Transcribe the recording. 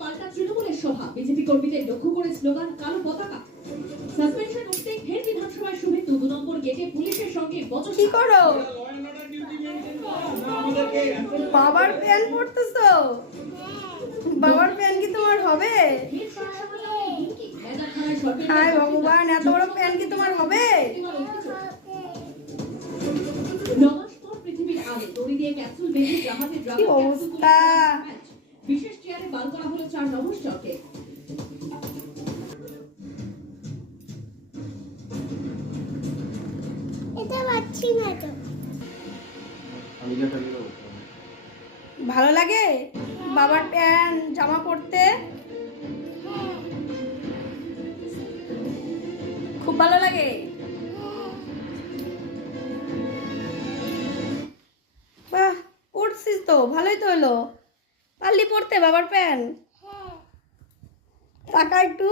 পাল্টা তৃণমূলের সভা, বিজেপি কর্মীদের লক্ষ্য করে স্লোগান কালো পতাকা। সাসপেনশন উঠতে ফের বিধানসভায় শুভেন্দু 2 নম্বর গেটে পুলিশের সঙ্গে বচসা। কি করো? বাবার প্যান পড়তেছো? বাবার প্যান কি তোমার হবে? হায় ভগবান, এত বড় প্যান কি তোমার হবে? কি অবস্থা! বিশেষ চেয়ারে বাল করা হলো 4 নভশ্চরকে। ভালো লাগে বাবার প্যান জামা পরতে? খুব ভালো লাগে। বাহ, পড়ছিস তো, ভালোই তো হলো। পারলি পড়তে বাবার প্যান? টাকা একটু